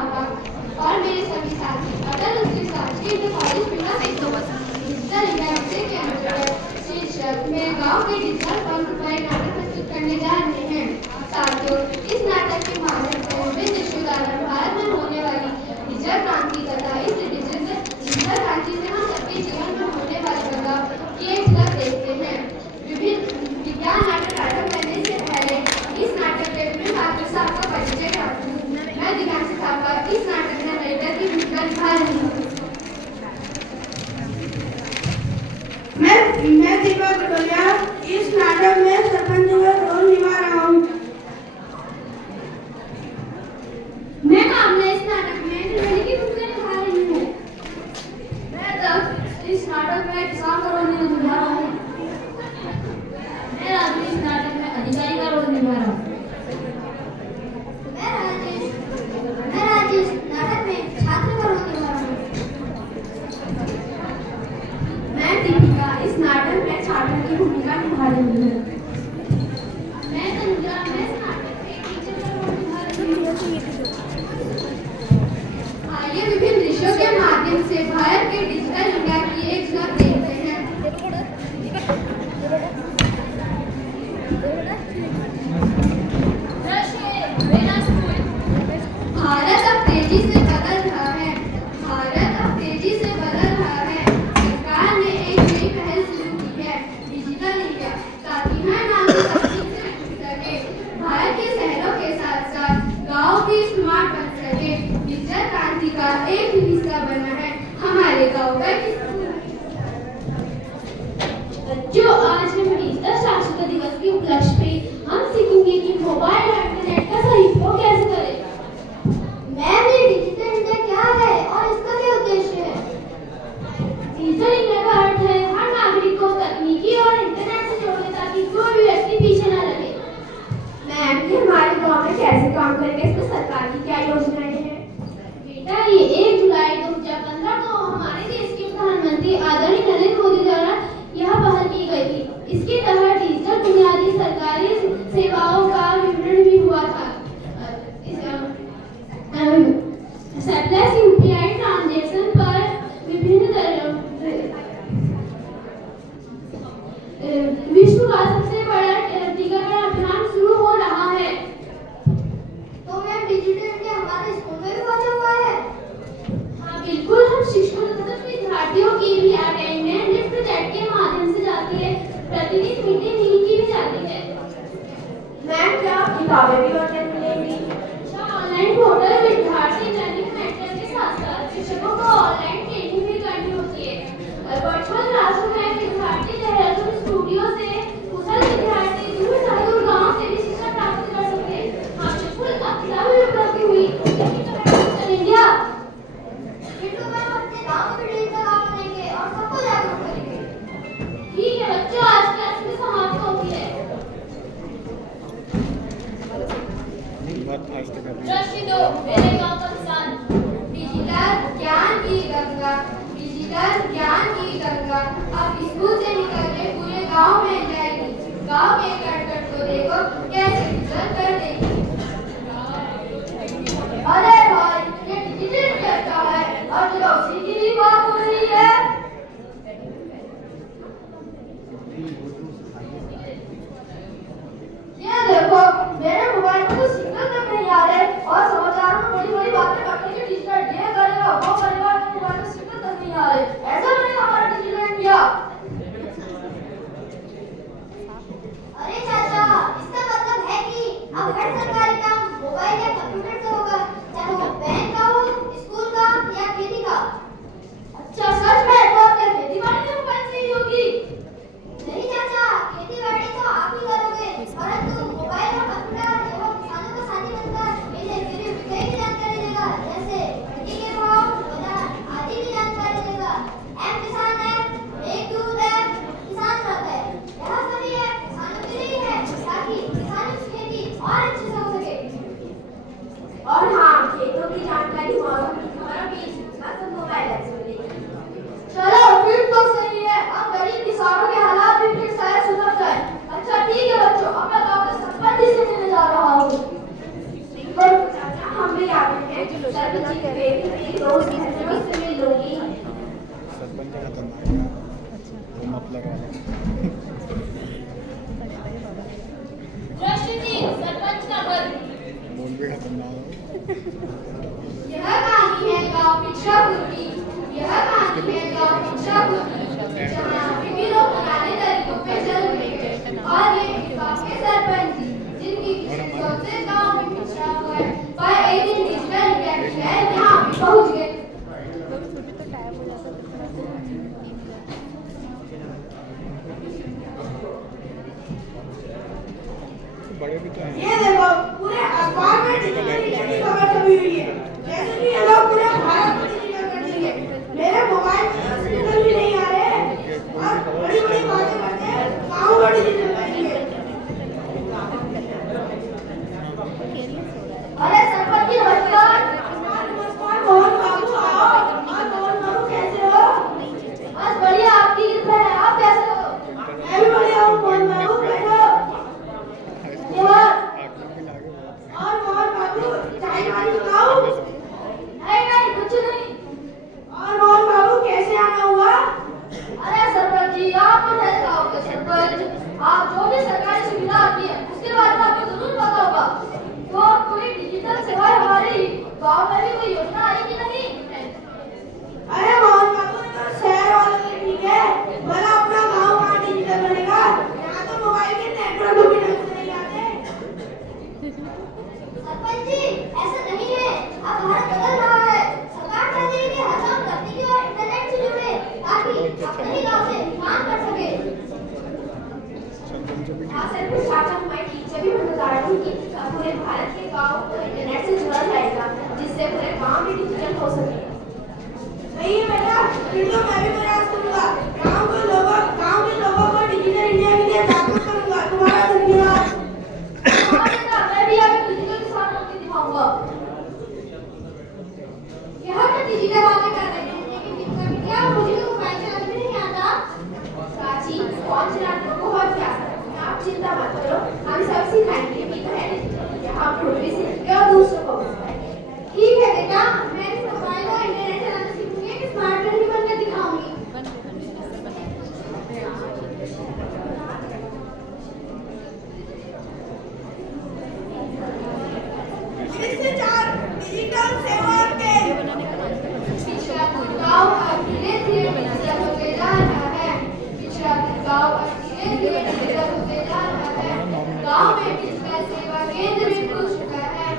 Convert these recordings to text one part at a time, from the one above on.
थापा और मेरे सभी साथी अटल उसके साथ कॉलेज डिजिटल इंडिया विषय के अंतर्गत शीर्षक मेरे गांव के डिजिटल पंप पर नाटक प्रस्तुत करने जा रहे हैं। साथियों, इस नाटक के माध्यम से विभिन्न देशों द्वारा भारत में होने वाली डिजिटल क्रांति तथा इस डिजिटल क्रांति से हम सबके जीवन में होने वाले बदलाव की एक झलक देखते हैं। विभिन्न विज्ञान नाटक करने से पहले इस नाटक के विभिन्न पात्रों से आपका परिचय कराती हूँ। मैं दिव्यांशी थापा इस नाटक में नरेटर की भूमिका निभा रही हूँ। मैं दीपक गटोलिया इस नाटक में सरपंच का रोल निभा रहा हूँ। मैं कामना इस नाटक में निर्मली की भूमिका निभा रही हूँ। मैं दक्ष इस नाटक में किसान का रोल निभा रहा हूँ। मैं राजू इस नाटक में अधिकारी का रोल निभा रहा हूँ। मैं राजेश नाटक में छात्र का रोल निभा रहा हूँ। मैं दीपिका इस नाटक में छात्र की भूमिका निभा रही हूँ। मैं तनुजा इस नाटक में टीचर का रोल निभा रही हूँ। आइए विभिन्न दृश्यों के माध्यम से भारत के डिजिटल इंडिया की एक झलक देखते हैं। भारत अब तेजी से बदल रहा है। सरकार ने एक नई पहल शुरू की है, डिजिटल इंडिया, ताकि हर नागरिक तकनीक से जुड़ सके, भारत के शहरों के साथ साथ गाँव भी स्मार्ट बन सके। डिजिटल क्रांति का एक ही हिस्सा बना है हमारे गाँव का स्कूल। बच्चों, आज हम डिजिटल साक्षरता दिवस के उपलक्ष्य पे हम सीखेंगे कि मोबाइल और इंटरनेट का सही उपयोग कैसे करें। मैम, ये डिजिटल इंडिया क्या है और इसका क्या उद्देश्य है? डिजिटल इंडिया का अर्थ है हर नागरिक को तकनीकी और इंटरनेट से जोड़ने ताकि कोई भी व्यक्ति पीछे न रहे। मैम, ये हमारे गांव में कैसे काम करेंगे? इसमें सरकार की क्या योजनाएं हैं? बेटा, ये 1 जुलाई 2015 को हमारे देश के प्रधानमंत्री आदरणीय नरेंद्र मोदी द्वारा यह पहल की गई थी। इसके तहत डिजिटल बुनियादी सरकारी सेवाओं का विवरण भी हुआ था। सेटलेस यूपीआई ट्रांजैक्शन पर विश्व का सबसे बड़ा टीकाकरण अभियान शुरू हो रहा है। तो मैम, डिजिटल इंडिया हमारे स्कूल में भी पहुंचा हुआ है? हाँ बिल्कुल, हम शिक्षकों तथा विद्यार्थियों की भी अटेंडेंस लिफ्ट चैट के माध्यम से जाती है। प्रतिदिन मिड डे मील की भी जाती है। मैम, क्या किताबें भी ऑनलाइन मिलेंगी? ऑनलाइन पोर्टल विद्यार्थी लर्निंग मेथड के साथ साथ शिक्षकों को ऑनलाइन ट्रेनिंग भी करनी होती है। वर्चुअल क्लासरूम में विद्यार्थी देहरादून स्टूडियो से कुशल विद्यार्थी दूर गांव से भी शिक्षा प्राप्त कर सकते हैं। हाँ बिल्कुल, अब सभी उपलब्धि हुई इंडिया अपने गाँव में डिजिटल काम करेंगे और सबको जागरूक करेंगे। ठीक है बच्चों, आज क्लास में समाप्त होती है। दृष्टि दो, मेरे गांव का किसान। डिजिटल ज्ञान की गंगा अब स्कूल से निकलकर पूरे गांव में जाएगी। गांव के कट को देखो कैसे डिजिटल कर देगी। अरे भाई, ये डिजिटल क्या है और जो उसी की भी बात हो रही है। ये देखो, मेरे मोबाइल में तो सिग्नल तक नहीं आ रहे और समाचारों में बड़ी-बड़ी बातें करते हैं कि डिजिटल ये करेगा वो करेगा, मेरे मोबाइल में सिग्नल तक नहीं आ रहे। ऐसा नहीं है हमारा डिजिटल इंडिया। अरे चाचा, इसका मतलब है कि अब हर सरकार सरपंच की बेटी रोज सरपंच से मिल लूंगी। सरपंच का खतरनाक है वो मफलर वाला। दृष्टि 3 सरपंच का पद। बोल भी खतरनाक है। यह कहानी है गांव पिछड़ापुर की। यह कहानी है गांव पिछड़ापुर की, जहां सभी लोग पुराने तरीकों पे चल रहे हैं। और ये गांव के सरपंच जी, जिनकी सबसे गांव में पिछड़ा हुआ है, पर एक दिन डिजिटल इंडिया की शहर यहाँ भी पहुंच गए। बड़े भी तो हैं। ये देखो पूरे अखबार में डिजिटल इंडिया की खबर छपी हुई है। जैसे कि ये लोग पूरे भारत को डिजिटल कर देंगे। मेरे मोबाइल में तो सिग्नल भी नहीं आ रहे और बड़ी बड़ी बातें करते हैं, गाँव को डिजिटल करेंगे। अरे सरपंच जी नमस्कार। नमस्कार मोहन बाबू, आओ। और मोहन बाबू कैसे हो? बस बढ़िया, आपकी कृपा है। आप कैसे हो? मैं भी बढ़िया हूँ मोहन बाबू, बैठो। और मोहन बाबू चाय पानी बताओ। नहीं नहीं, कुछ नहीं। और मोहन बाबू कैसे आना हुआ? अरे सरपंच जी, आप तो है गांव के सरपंच। आप जो भी सरकारी सुविधा आती है उसके बारे में आपको जरूर पता होगा। तो कोई डिजिटल सेवा हमारे गांव में भी कोई योजना आई कि नहीं? अरे मोहन बाबू तो शहर वालों के ठीक है, भला अपना गांव कहाँ डिजिटल बनेगा? यहाँ तो मोबाइल के नेटवर्क भी ढंग से नहीं आते। सरपंच जी, ऐसा नहीं है। अब भारत बदल रहा है। सरकार चाहती है कि हर काम करने के बाद इंटरनेट से जुड़े, ताकि अपने गांव से काम कर सके। सरपंच भी हाँ सरपंच चाचा, हमारी टीम से भी मैं बता रही हूँ कि पूरे भारत के गाँव को इंटरनेट से जोड़ा जाएगा, जिससे पूरे गाँव में डिजिटल हो सके। सही है बेटा, फिर तो मैं भी प्रयास करूंगा। गांव के लोगों को डिजिटल इंडिया के लिए जागरूक करूंगा। तुम्हारा धन्यवाद। हाँ बेटा, मैं भी अभी डिजिटल के साथ करके दिखाऊंगा। यहाँ पे डिजिटल बातें कर रहे हैं, लेकिन दिक्कत क्या है, मुझे तो मोबाइल चलाने भी नहीं आता। चाची, फोन चलाना बहुत प्यारा है। आप चिंता मत करो, हम सब सिखाएंगे कि तो है डिजिटल। हम खुद भी सीखेंगे और दूसरों को भी सिखाएंगे। ठीक है बेटा, मैं इस मोबाइल और इंटरनेट चलाना सीखूंगी, एक स्मार्ट फोन भी बनकर दिखाऊंगी। इससे 4 डिजिटल सेवा केंद्र। पिछड़ा गांव अब धीरे-धीरे डिजिटल होते जा रहा है। पिछड़ा गांव अब धीरे-धीरे डिजिटल होते जा रहा है। गांव में डिजिटल सेवा केंद्र भी खुल चुका है।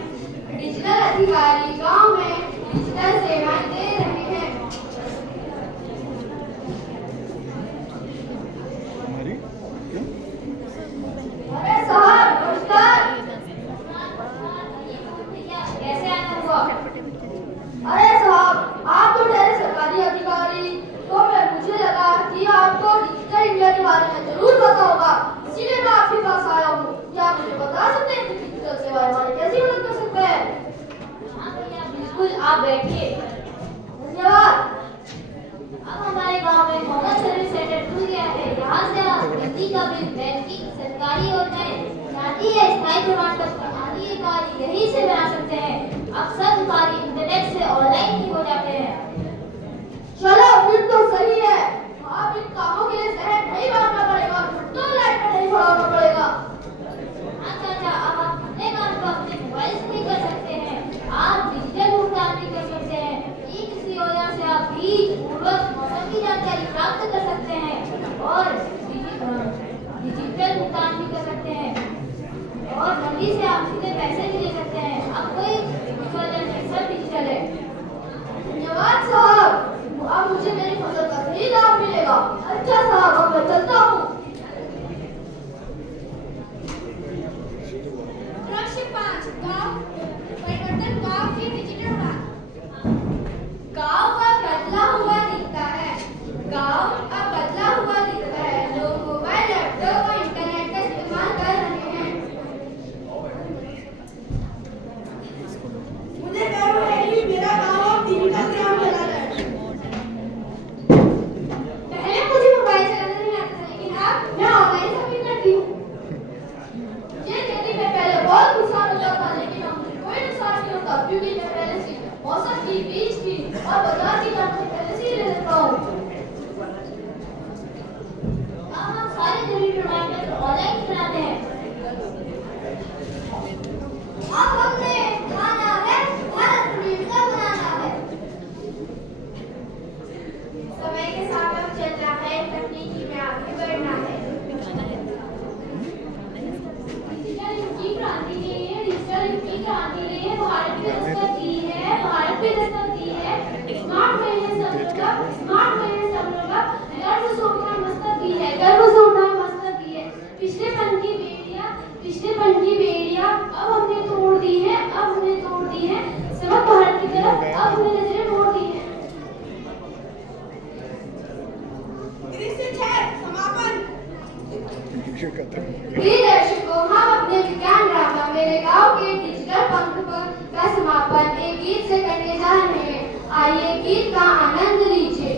डिजिटल अधिकारी गांव में डिजिटल सेवाएं दे रहे हैं। हमारी क्यों? अरे साहब नमस्कार। कैसे आना हुआ? अरे साहब, आप तो ठहरे सरकारी अधिकारी, तो मुझे लगा कि आपको डिजिटल इंडिया के बारे में जरूर पता होगा, इसीलिए मैं आपके पास आया हूँ। क्या आप मुझे बता सकते हैं कि डिजिटल सेवाएं हमारी कैसी मदद कर सकते हैं? हाँ भैया, बिल्कुल, आप बैठिए। धन्यवाद। अब हमारे गांव में कॉमन सर्विस सेंटर खुल गया है। यहाँ से आप बिजली का बिल, बैंकिंग, सरकारी योजनाएं, जाति या स्थायी प्रमाण पत्र आदि के कार्य यहीं से बना सकते हैं। अब सब कार्य इंटरनेट से ऑनलाइन ही हो जाते हैं। चलो फिर तो सही है। आप इन कामों के लिए शहर नहीं भागना पड़ेगा, तो लाइट में नहीं भागना पड़ेगा। हाँ चाचा, अब आप अपने काम को अपने मोबाइल से भी कर सकते हैं। आप डिजिटल भुगतान भी कर सकते हैं। ये किसी योजना से आप बीज, उर्वरक, मौसम की जानकारी प्राप्त कर सकते हैं और डिजिटल भुगतान भी कर सकते हैं। और मंडी से आप सीधे पैसे भी ले सकते हैं। अब कोई विसर्जन नहीं, सब डिजिटल है। धन्यवाद साहब, अब मुझे मेरी फसल का सही लाभ मिलेगा। अच्छा सब्जी बीज की और बाजार की जांच पहले से ही ले लेता हूँ। अब हम सारे जरूरी टमाटर ऑनलाइन बनाते हैं। अब हमने खाना है, भारत विविधता बनाना है। समय के साथ अब चलना है, तकनीकी में आगे बढ़ना है। डिजिटल युग की क्रांति के लिए भारत की दस्तक दी है, भारत की दस्तक दी है। स्मार्ट महीने सब लोग गर्व से उठा मस्तक की है, गर्व से उठा मस्तक की है। पिछलेपन की बेड़ियां अब हमने तोड़ दी है, सबक भारत की तरफ अब हमने नजरें मोड़ दी है। दृश्य 6 समापन। प्रिय दर्शकों, हम अपने विज्ञान ड्रामा मेरे गांव के डिजिटल पंख पर का समापन एक गीत से करने जा रहे हैं। आइए गीत का आनंद लीजिए।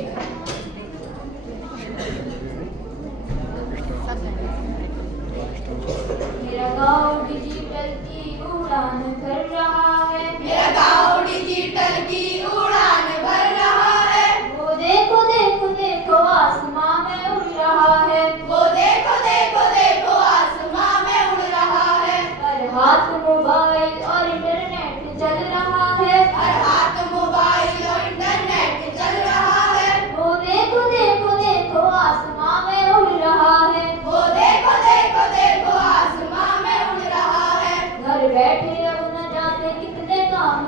मेरा गांव डिजिटल की उड़ान भर रहा है, मेरा गांव डिजिटल की उड़ान भर रहा है। वो देखो देखो देखो आसमां में उड़ रहा है, वो देखो देखो देखो आसमां में उड़ रहा है। हर हाथ मोबाइल और इंटरनेट चल रहा है, हर हाथ मोबाइल और इंटरनेट चल रहा है। वो देखो देखो देखो आसमां में उड़ रहा है, वो देखो देखो देखो आसमां में उड़ रहा है। घर बैठे अब न जाने कितने काम